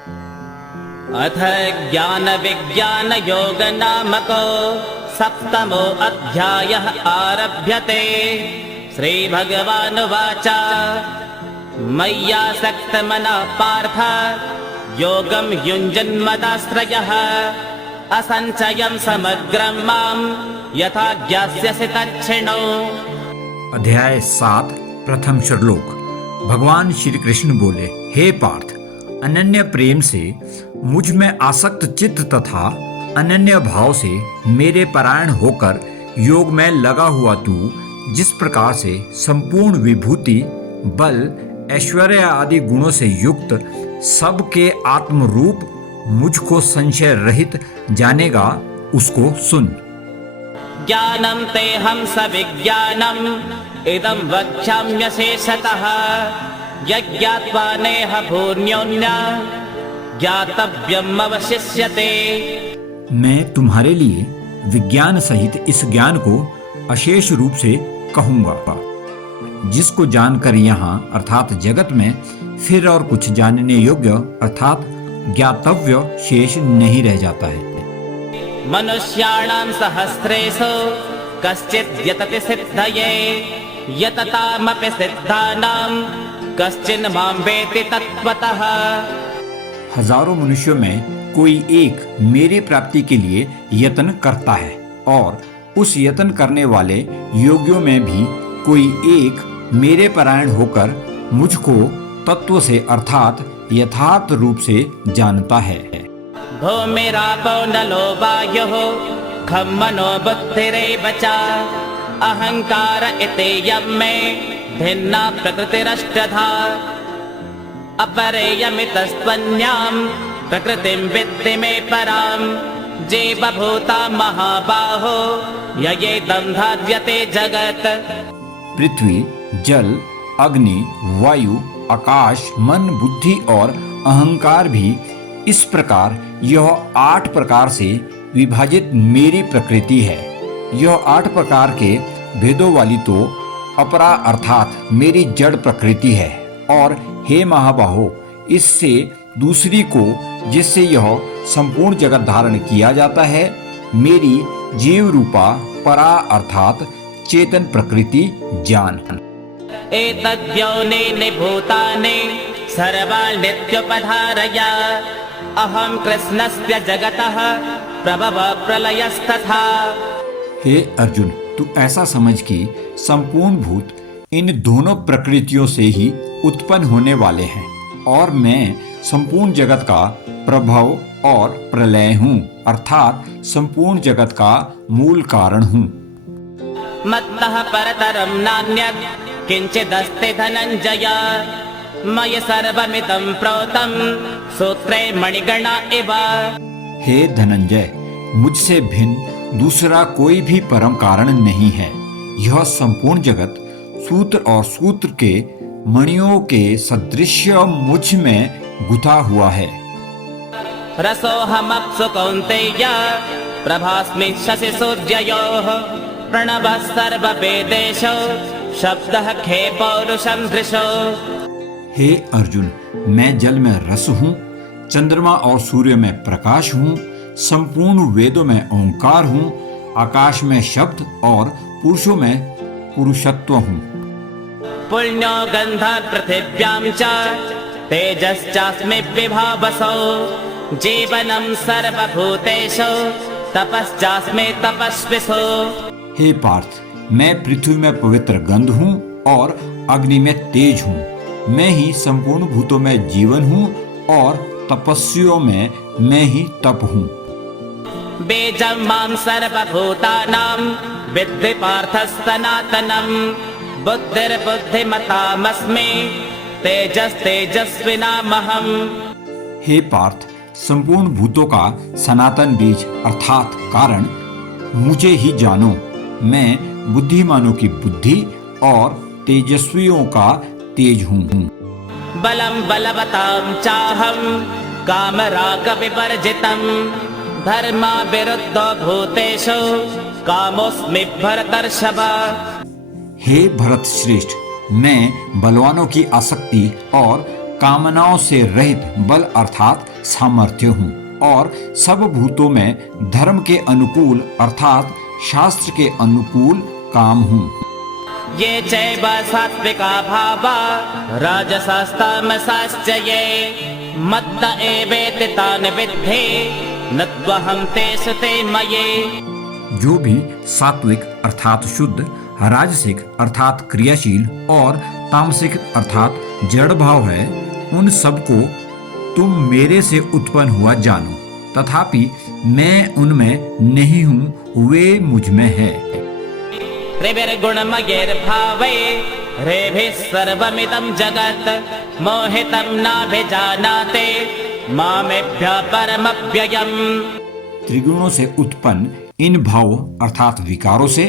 अथ ज्ञान विज्ञान योग नामको सप्तमो अध्यायः आरभ्यते। श्री भगवानुवाच मय्यासक्तमनः पार्थ योगं युञ्जन्मदाश्रयः असंचयं समग्रं मां यथा ज्ञास्यसि तच्छृणु। अध्याय 7 प्रथम श्लोक। भगवान श्री कृष्ण बोले, हे पार्थ, अनन्य प्रेम से मुझ में आसक्त चित्त तथा अनन्य भाव से मेरे परायण होकर योग में लगा हुआ तू जिस प्रकार से संपूर्ण विभूति, बल, ऐश्वर्य आदि गुणों से युक्त सबके आत्मरूप मुझको संशय रहित जानेगा, उसको सुन। ज्ञानं तेहं सविज्ञानम् इदं वक्ष्याम्यशेषतः यज्ञात्वा नेह भून्योन्या ज्ञातव्यम् अवशिष्यते। मैं तुम्हारे लिए विज्ञान सहित इस ज्ञान को अशेष रूप से कहूंगा, जिसको जानकर यहाँ अर्थात जगत में फिर और कुछ जानने योग्य अर्थात ज्ञातव्य शेष नहीं रह जाता है। मनुष्याणां सहस्रेषु कश्चित् यतति सिद्धये यततामपि सिद्धानां कश्चिन् मां वेत्ति तत्त्वतः। हजारों मनुष्यों में कोई एक मेरी प्राप्ति के लिए यत्न करता है और उस यत्न करने वाले योगियों में भी कोई एक मेरे परायण होकर मुझको तत्व से अर्थात यथार्थ रूप से जानता है। भूमिरापो नलो वायुः खं मनो बुद्धिरेव च अहंकार इत्ययं मे भिन्ना प्रकृतिरष्टधा अपरेयमितस्त्वन्यां प्रकृतिं विद्धि मे परां जीवभूता महाबाहो ययेदं धार्यते जगत्। पृथ्वी, जल, अग्नि, वायु, आकाश, मन, बुद्धि और अहंकार भी इस प्रकार यह 8 प्रकार से विभाजित मेरी प्रकृति है। यह 8 प्रकार के भेदों वाली तो अपरा अर्थात मेरी जड़ प्रकृति है। और हे महाबाहो, इससे दूसरी को जिससे यह संपूर्ण जगत धारण किया जाता है, मेरी जीव रूपा परा अर्थात चेतन प्रकृति जान। एतद्योनीनि भूतानि सर्वाण्यत्युपधारय अहं कृष्णस्य जगतः प्रभव प्रलयस्तथा। हे अर्जुन, तू ऐसा समझ कि संपूर्ण भूत इन दोनों प्रकृतियों से ही उत्पन्न होने वाले हैं और मैं संपूर्ण जगत का प्रभव और प्रलय हूँ अर्थात संपूर्ण जगत का मूल कारण हूँ। मत्तः परतरं नान्यत् किंचिदस्ति धनंजय मयि सर्वमिदं प्रोतं सूत्रे मणिगणा इव। हे धनंजय, मुझसे भिन्न दूसरा कोई भी परम कारण नहीं है। यह संपूर्ण जगत सूत्र और सूत्र के मणियों के सदृश मुझ में गुथा हुआ है। रसोऽहमप्सु कौन्तेय प्रभास्मि शशि सूर्ययोः प्रणवः सर्ववेदेषु शब्दः खे पौरुषं दृशो। हे अर्जुन, मैं जल में रस हूँ, चंद्रमा और सूर्य में प्रकाश हूँ, संपूर्ण वेदों में ओंकार हूँ, आकाश में शब्द और पुरुषों में पुरुषत्व हूँ। पुण्यो गन्धात् पृथिव्यां च तेजश्चास्मि विभावसो जीवनं सर्वभूतेषु तपश्चास्मि तपस्विषु। हे पार्थ, मैं पृथ्वी में पवित्र गंध हूँ और अग्नि में तेज हूँ। मैं ही संपूर्ण भूतों में जीवन हूँ और तपस्वियों में मैं ही तप हूँ। बीजं मां सर्वभूतानां विद्धि पार्थ सनातनं बुद्धिर्बुद्धिमतामस्मि तेजस्तेजस्विनामहम्। हे पार्थ, संपूर्ण भूतों का सनातन बीज अर्थात कारण मुझे ही जानो। मैं बुद्धिमानों की बुद्धि और तेजस्वियों का तेज हूँ। बलं बलवतां चाहं कामराग विवर्जितं धर्मा विरुद्धो भूतेषु कामोऽस्मि भरतर्षभ। हे भरत श्रेष्ठ, मैं बलवानों की आसक्ति और कामनाओं से रहित बल अर्थात सामर्थ्य हूँ और सब भूतों में धर्म के अनुकूल अर्थात शास्त्र के अनुकूल काम हूँ। ये चैव सात्विका भावा राजसास्तामसाश्च ये मत्त एवेति तान् विद्धि न त्वहं तेषु ते मयि। जो भी सात्विक अर्थात शुद्ध, राजसिक अर्थात क्रियाशील और तामसिक अर्थात जड़ भाव है, उन सबको तुम मेरे से उत्पन्न हुआ जानो, तथापि मैं उनमें नहीं हूँ, वे मुझ में है। त्रिभिर्गुणमयैर्भावै रेभिः सर्वमिदं जगत् मोहितं नाभिजानाते मामेभ्यः परमव्ययम्। त्रिगुणों से उत्पन्न इन भावों अर्थात विकारों से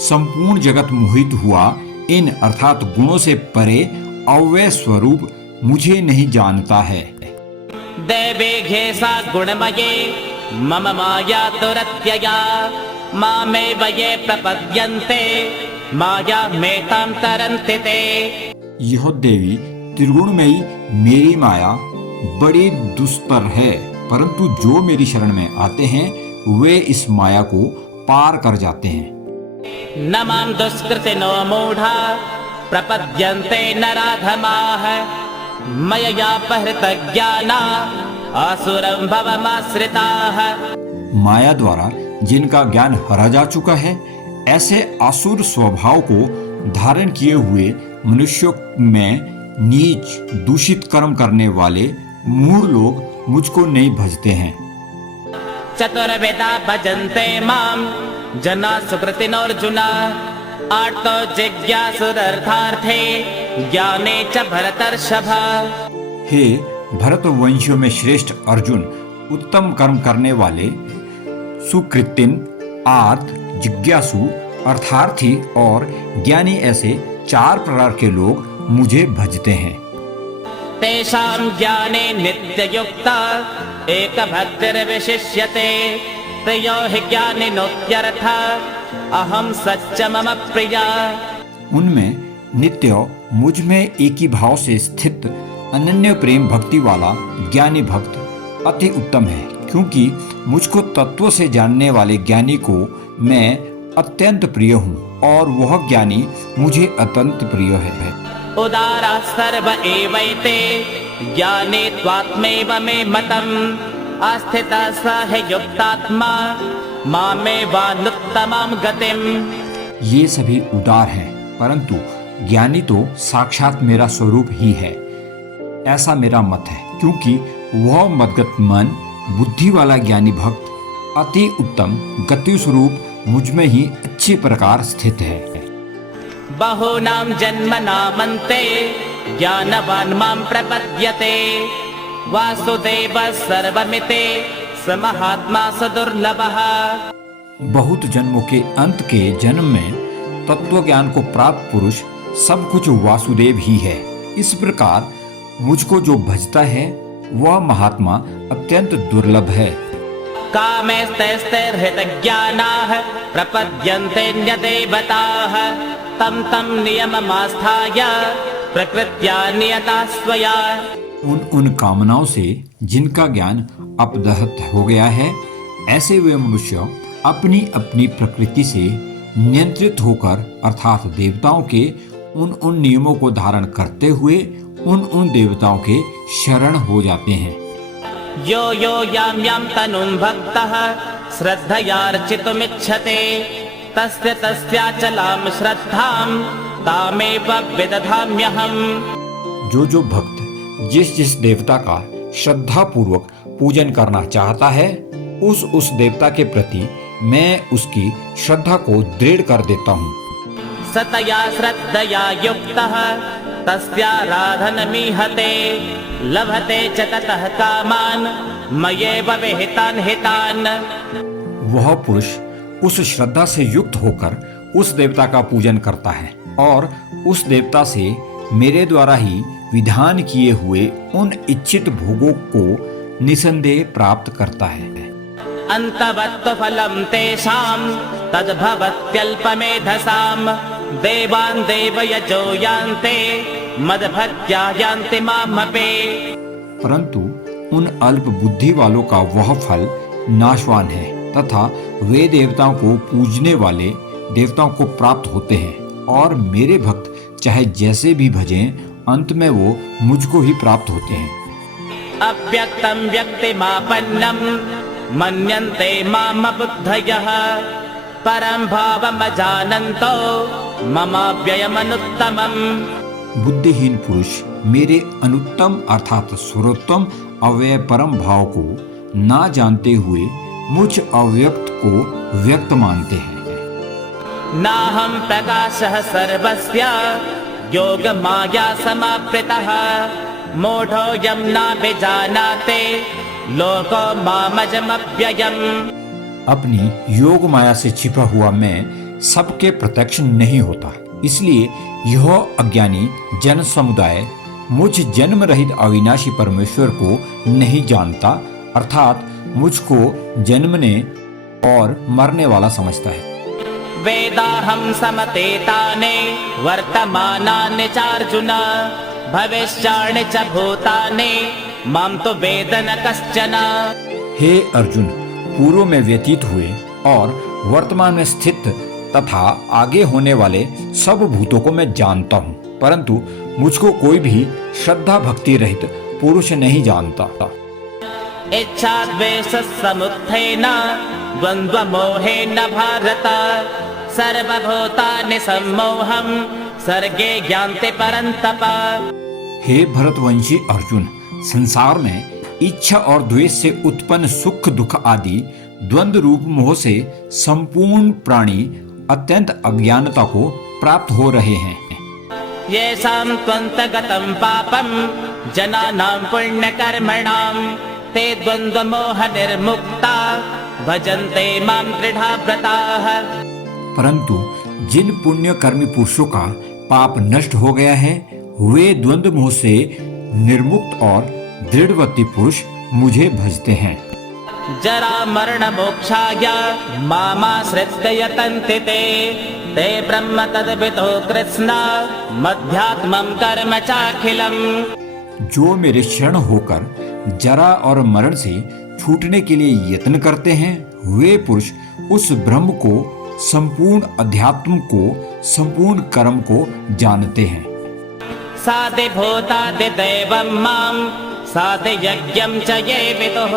संपूर्ण जगत मोहित हुआ, इन अर्थात गुणों से परे अव्यय स्वरूप मुझे नहीं जानता है। दैवे घेसा गुणमये मम माया दुरत्यया मामेव ये प्रपद्यन्ते माया मेतां तरन्ति ते। यह देवी त्रिगुणमयी मेरी माया बड़ी दुस्तर है, परंतु जो मेरी शरण में आते हैं वे इस माया को पार कर जाते हैं। न मां दुष्कृतिनो मूढ़ा प्रपद्यन्ते नराधमाः मययापहृतज्ञाना आसुरं भवमाश्रिताः। माया द्वारा जिनका ज्ञान हरा जा चुका है, ऐसे आसुर स्वभाव को धारण किए हुए मनुष्यों में नीच दूषित कर्म करने वाले मूढ़ लोग मुझको नहीं भजते हैं। चतुर्विधा भजन्ते मां जना सुकृतिनोऽर्जुन आर्तो जिज्ञासुरर्थार्थे ज्ञाने च भरतर्षभ। हे भरत वंशियों में श्रेष्ठ अर्जुन, उत्तम कर्म करने वाले सुकृतिन, आर्त, जिज्ञासु, अर्थार्थी और ज्ञानी ऐसे 4 प्रकार के लोग मुझे भजते हैं। तेषां ज्ञाने नित्ययुक्ता एकभक्तिर्विशिष्यते प्रियो हि ज्ञानिनोत्यर्थः अहं सच्च मम प्रिया। उनमें नित्य मुझ में एक ही भाव से स्थित अनन्य प्रेम भक्ति वाला ज्ञानी भक्त अति उत्तम है, क्योंकि मुझको तत्व से जानने वाले ज्ञानी को मैं अत्यंत प्रिय हूँ और वह ज्ञानी मुझे अत्यंत प्रिय है। उदारा सर्व एवैते ज्ञाने त्वात्मैव मे मतम् आस्थिता स हि युक्तात्मा मामेवानुत्तमां गतिम्। ये सभी उदार हैं, परंतु ज्ञानी तो साक्षात मेरा स्वरूप ही है, ऐसा मेरा मत है, क्योंकि वह मदगत मन बुद्धि वाला ज्ञानी भक्त अति उत्तम गति स्वरूप मुझ में ही अच्छी प्रकार स्थित है। बहूनां जन्मनामन्ते ज्ञानवान् मां प्रपद्यते वासुदेवः सर्वमिति स महात्मा स दुर्लभः। बहुत जन्मों के अंत के जन्म में तत्व ज्ञान को प्राप्त पुरुष सब कुछ वासुदेव ही है। इस प्रकार मुझको जो भजता है वह महात्मा अत्यंत दुर्लभ है। कामैस्तैस्तैर्हृतज्ञानाः प्रपद्यन्तेऽन्यदेवताः तं तं नियममास्थाय प्रकृत्या नियता स्वया। उन कामनाओं से जिनका ज्ञान अपदहत हो गया है, ऐसे वे मनुष्य अपनी अपनी प्रकृति से नियंत्रित होकर अर्थात देवताओं के उन नियमों को धारण करते हुए उन देवताओं के शरण हो जाते हैं। यो यो यां यां तनुं भक्तः श्रद्धयार्चितुमिच्छते तस्य तस्याचलां श्रद्धां तामेव विदधाम्यहम्। जो भक्त जिस देवता का श्रद्धा पूर्वक पूजन करना चाहता है, उस देवता के प्रति मैं उसकी श्रद्धा को दृढ़ कर देता हूँ। सतया श्रद्धया युक्तः तस्याराधनमीहते लभते च ततः कामान् मयैव विहितान् हितान्। वह पुरुष उस श्रद्धा से युक्त होकर उस देवता का पूजन करता है और उस देवता से मेरे द्वारा ही विधान किए हुए उन इच्छित भोगों को निसंदेह प्राप्त करता है। अंतवत्तु फलं तेषां तद्भवत्यल्पमेधसां देवान् देवयजो यान्ते मदभक्त्या यान्ति मामपि। परंतु उन अल्प बुद्धि वालों का वह फल नाशवान है तथा वे देवताओं को पूजने वाले देवताओं को प्राप्त होते हैं, और मेरे भक्त चाहे जैसे भी भजें अंत में वो मुझको ही प्राप्त होते हैं। अव्यक्तं व्यक्तिमापन्नं मन्यन्ते माम बुद्धयः परं भावमजानन्तो ममाव्ययमनुत्तमम्। बुद्धिहीन पुरुष मेरे अनुत्तम अर्थात सर्वोत्तम अव्यय परम भाव को ना जानते हुए मुझ अव्यक्त को व्यक्त मानते हैं। नाहं प्रकाशः सर्वस्य योगमाया समावृतः मूढोऽयं नाभिजानाति लोको मामजमव्ययम्। अपनी योग माया से छिपा हुआ मैं सबके प्रत्यक्ष नहीं होता, इसलिए यह अज्ञानी जन समुदाय मुझ जन्म रहित अविनाशी परमेश्वर को नहीं जानता, अर्थात मुझको जन्मने और मरने वाला समझता है। वेदाहं समतीतानि वर्तमानानि चार्जुन भविष्याणि च भूतानि मां तु वेद न कश्चन। हे अर्जुन, पूर्व में व्यतीत हुए और वर्तमान में स्थित तथा आगे होने वाले सब भूतों को मैं जानता हूँ, परंतु मुझको कोई भी श्रद्धा भक्ति रहित पुरुष नहीं जानता। इच्छा द्वेष समुत्थेन द्वंद्व मोहेन भारत सर्वभूतानि सम्मोहं सर्गे ज्ञान्ति परन्तप। हे भरतवंशी अर्जुन, संसार में इच्छा और द्वेष से उत्पन्न सुख दुख आदि द्वंद्व रूप मोह से संपूर्ण प्राणी अत्यंत अज्ञानता को प्राप्त हो रहे हैं। येषां त्वन्तगतं पापं जनानां पुण्यकर्मणां ते द्वंद्व मोह निर्मुक्ता भजन्ते मां दृढव्रताः। परंतु जिन पुण्य कर्मी पुरुषों का पाप नष्ट हो गया है, वे द्वंद्व मोह से निर्मुक्त और दृढ़व्रती पुरुष मुझे भजते हैं। जरा मरण मोक्षाय मामाश्रित्य यतन्ति ते ब्रह्म तद्विदो कृष्ण मध्यात्मं कर्म चाखिलम्। जो मेरे शरण होकर जरा और मरण से छूटने के लिए यत्न करते हैं, वे पुरुष उस ब्रह्म को, संपूर्ण अध्यात्म को, संपूर्ण कर्म को जानते हैं। साधि भूतादि दैवं मां साधि यज्ञं च ये विदुः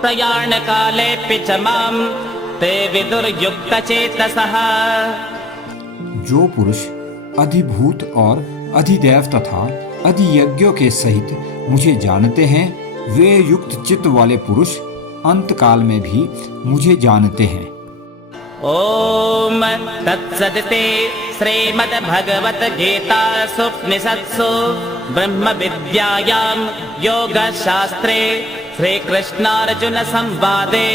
प्रयाण कालेऽपि च मां ते विदुर्युक्तचेतसः। जो पुरुष अधिभूत और अधिदैव तथा अधियज्ञों के सहित मुझे जानते हैं, वे युक्त चित्त वाले पुरुष अंत काल में भी मुझे जानते हैं। ओम तत्सदिति श्रीमद्भगवद्गीतासु उपनिषत्सु ब्रह्म विद्यायां योगशास्त्रे श्रीकृष्णार्जुन संवादे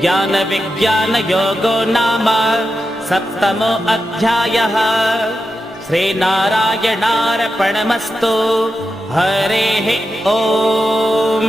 ज्ञान विज्ञान योगो नाम सप्तमो अध्यायः। श्रीनारायणार्पणमस्तु। हरेः ओम।